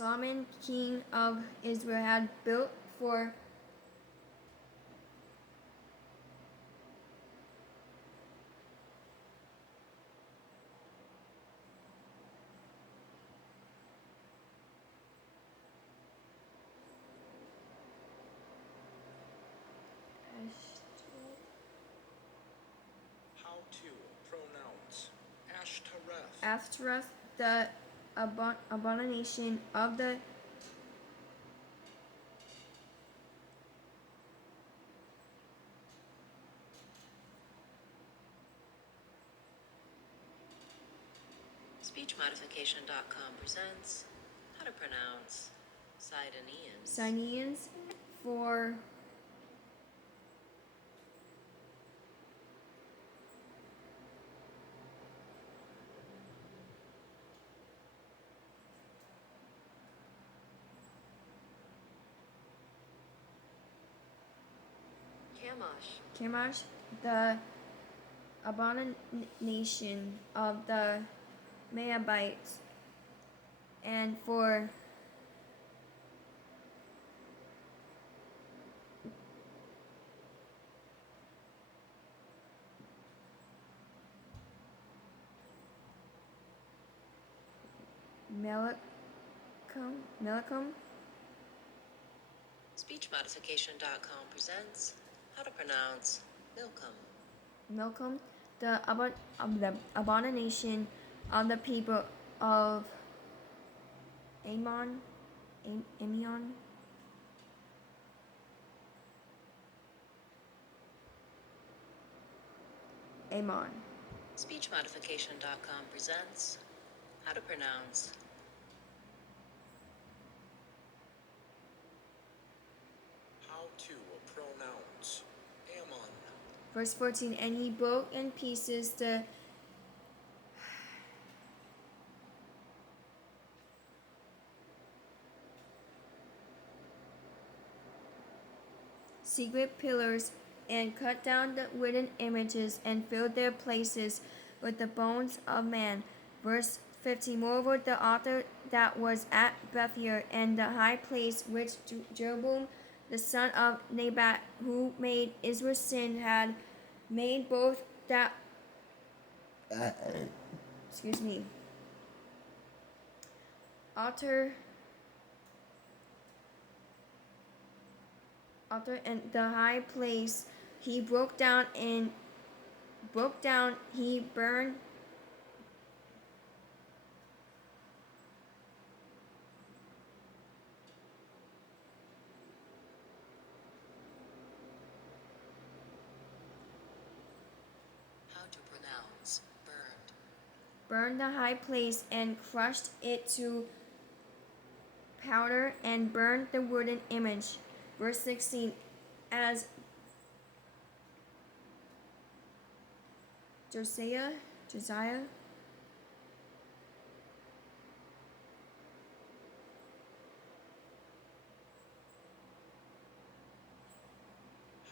Solomon, king of Israel, had built for How to pronounce Ashtoreth. Ashtoreth, the abomination of the SpeechModification.com presents how to pronounce Sidonians. Sidonians for Chemosh, the abomination of the Moabites, and for Melachim, SpeechModification.com presents how to pronounce Milcom. the abomination of the people of Ammon, Amion, Ammon. SpeechModification.com presents how to pronounce How to pronounce Ammon. Verse 14, and he broke in pieces the secret pillars and cut down the wooden images and filled their places with the bones of man. Verse 15, moreover, the altar that was at Bethel and the high place which Jeroboam the son of Nebat, who made Israel sin, had made both that altar and the high place he broke down, he burned how to pronounce burned. the high place and crushed it to powder and burned the wooden image. Verse 16, as Josiah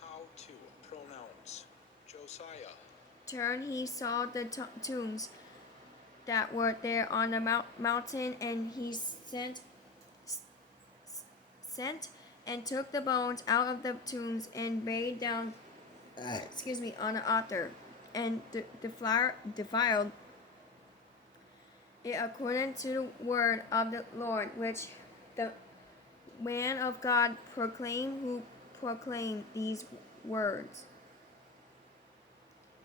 How to pronounce Josiah. turned, he saw the tombs that were there on the mountain, and he sent and took the bones out of the tombs and buried down on the altar, and defiled it according to the word of the Lord, which the man of God proclaimed, who proclaimed these words.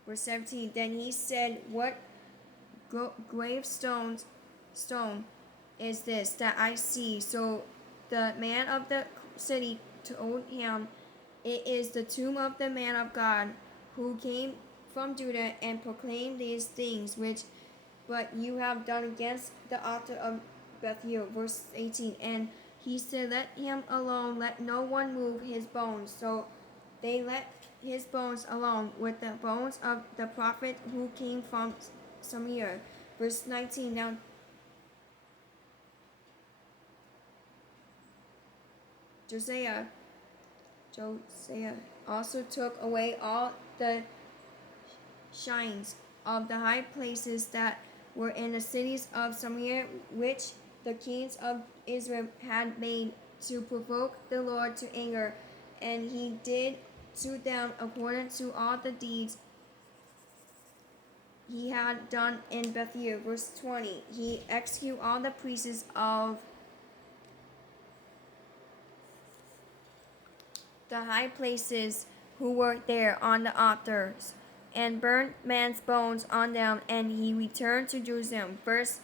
Verse 17, then he said, what stone is this that I see? So the man of the city told him, it is the tomb of the man of God, who came from Judah and proclaimed these things, which but you have done against the altar of Bethel. Verse 18, and he said, let him alone, let no one move his bones. So they let his bones alone with the bones of the prophet who came from Samaria. Verse 19, now Josiah also took away all the shrines of the high places that were in the cities of Samaria, which the kings of Israel had made to provoke the Lord to anger, and he did to them according to all the deeds he had done in Bethel. Verse 20. He executed all the priests of the high places who were there on the altars, and burned man's bones on them, and he returned to Jerusalem. Verse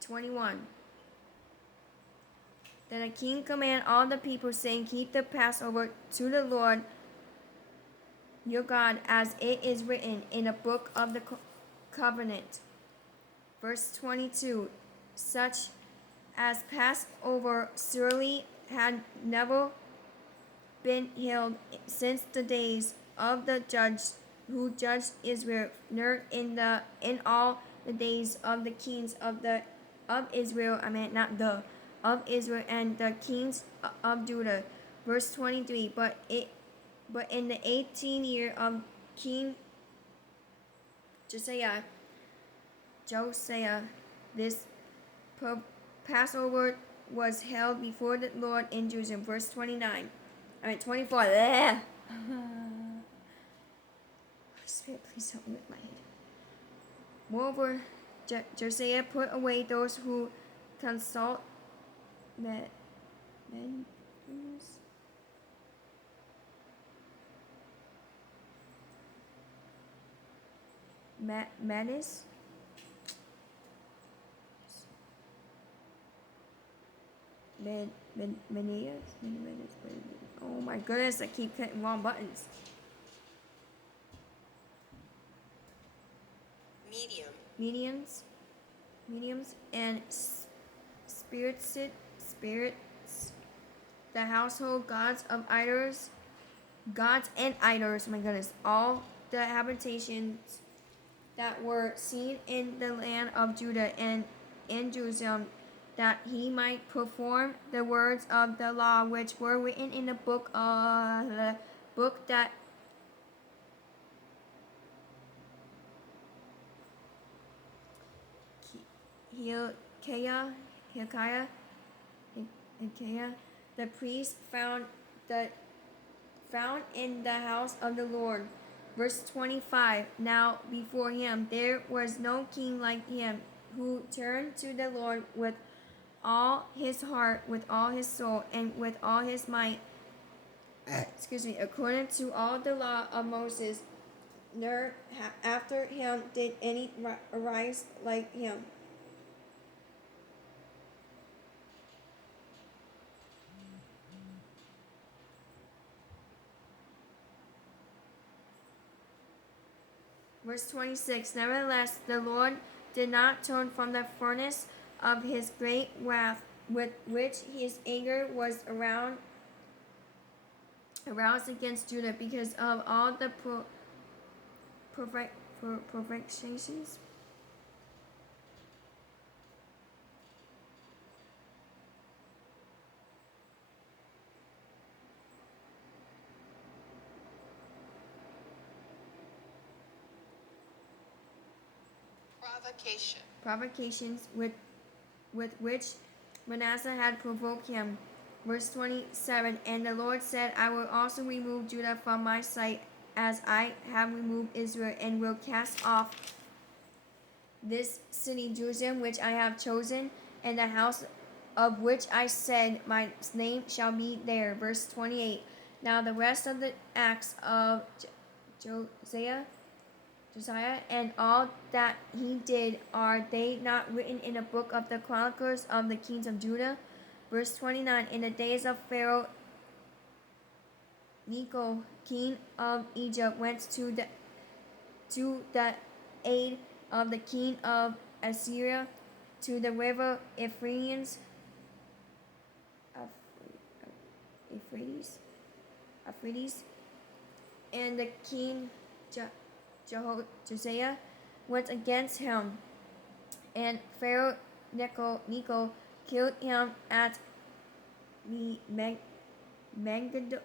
21. Then the king commanded all the people, saying, keep the Passover to the Lord your God, as it is written in the book of the covenant. Verse 22. Such as passed over surely had never been held since the days of the judge who judged Israel, nor in all the days of the kings of Israel. Of Israel and the kings of Judah. Verse 23. But in the 18th year of King Josiah, this Passover was held before the Lord in Jerusalem. Verse 24. Spirit, please help me with my head. Moreover, Josiah put away those who consult Menace. Oh my goodness, I keep hitting wrong buttons. Mediums and spirits, the household gods and idols, my goodness, all the habitations that were seen in the land of Judah and in Jerusalem, that he might perform the words of the law which were written in the book that Hilkiah, the priest found in the house of the Lord. Verse 25. Now before him there was no king like him, who turned to the Lord with all his heart, with all his soul, and with all his might. According to all the law of Moses, nor after him did any arise like him. Verse 26. Nevertheless, the Lord did not turn from the furnace of his great wrath, with which his anger was aroused against Judah, because of all the provocations. Provocations with which Manasseh had provoked him. Verse 27. And the Lord said, I will also remove Judah from my sight, as I have removed Israel, and will cast off this city Jerusalem which I have chosen, and the house of which I said, my name shall be there. Verse 28. Now the rest of the acts of Josiah and all that he did, are they not written in the book of the Chronicles of the kings of Judah? Verse 29. In the days of Pharaoh Necho, king of Egypt, went to the aid of the king of Assyria to the river Euphrates, and the king Josiah went against him, and Pharaoh Necho killed him at Megiddo.